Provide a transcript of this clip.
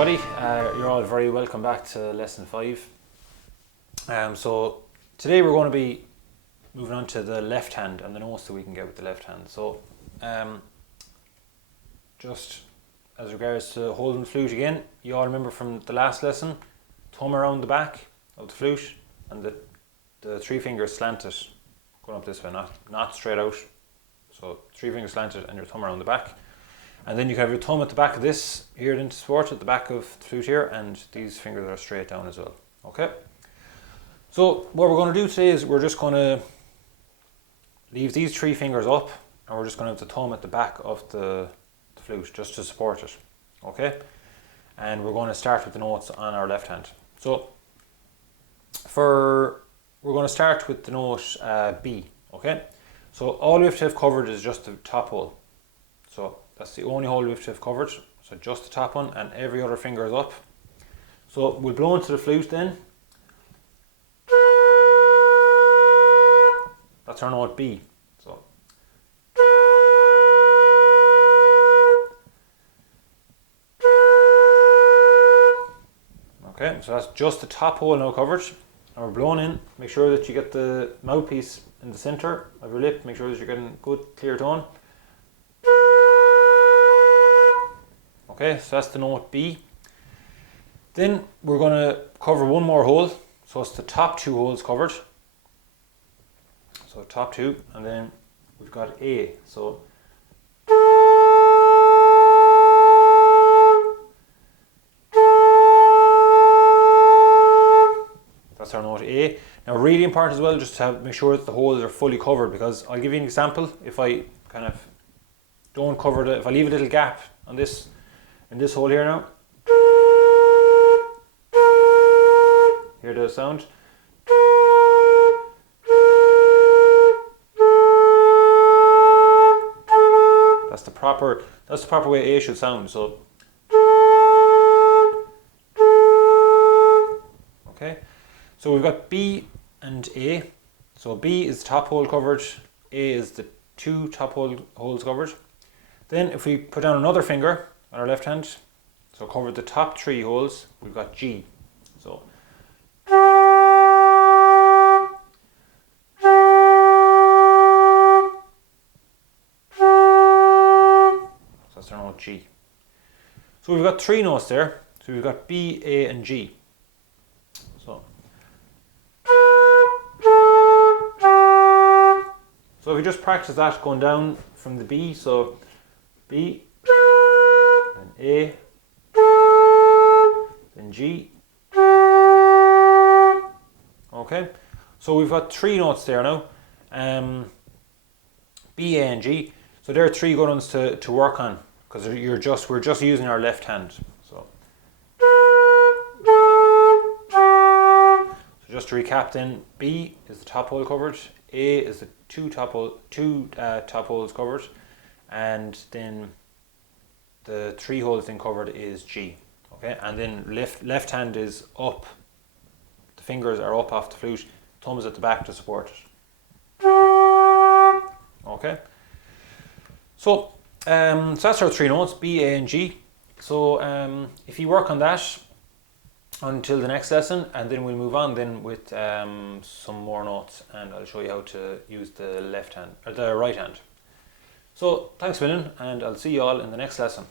everybody, you're all very welcome back to lesson 5. So today we're going to be moving on to the left hand and the notes that we can get with the left hand. So just as regards to holding the flute again, you all remember from the last lesson, thumb around the back of the flute and the 3 fingers slanted going up this way, not straight out. So 3 fingers slanted and your thumb around the back. And then you can have your thumb at the back of this here to support at the back of the flute here, and these fingers are straight down as well. Okay. So what we're going to do today is we're just going to leave these 3 fingers up, and we're just going to have the thumb at the back of the flute just to support it. Okay. And we're going to start with the notes on our left hand. So we're going to start with the note B. Okay. So all we have to have covered is just the top hole. So that's the only hole we have to have covered. So just the top one, and every other finger is up. So we'll blow into the flute then. That's our note B. So okay, so that's just the top hole now covered. And we're blowing in. Make sure that you get the mouthpiece in the center of your lip. Make sure that you're getting good clear tone. Okay, so that's the note B. Then we're going to cover one more hole. So it's the top 2 holes covered. So top 2, and then we've got A. So that's our note A. Now really important as well, just to make sure that the holes are fully covered, because I'll give you an example. If I kind of don't cover if I leave a little gap on this, in this hole here now, hear the sound. That's the proper way A should sound. So okay, so we've got B and A. So B is the top hole covered, A is the 2 top holes covered. Then if we put down another finger on our left hand, so cover the top 3 holes, we've got G. So that's our note G. So we've got 3 notes there. So we've got B, A and G. So if you just practice that going down from the B, so B, then A, then G. Okay, so we've got 3 notes there now, B, A and G. So there are 3 good ones to work on, because we're just using our left hand. So just to recap then, B is the top hole covered, A is the 2 top holes covered, and then the 3 holes then covered is G. Okay, and then left hand is up. The fingers are up off the flute, thumbs at the back to support it. Okay, so that's our 3 notes, B, A and G. So if you work on that until the next lesson, and then we'll move on then with some more notes, and I'll show you how to use the left hand or the right hand. So thanks a million, and I'll see you all in the next lesson.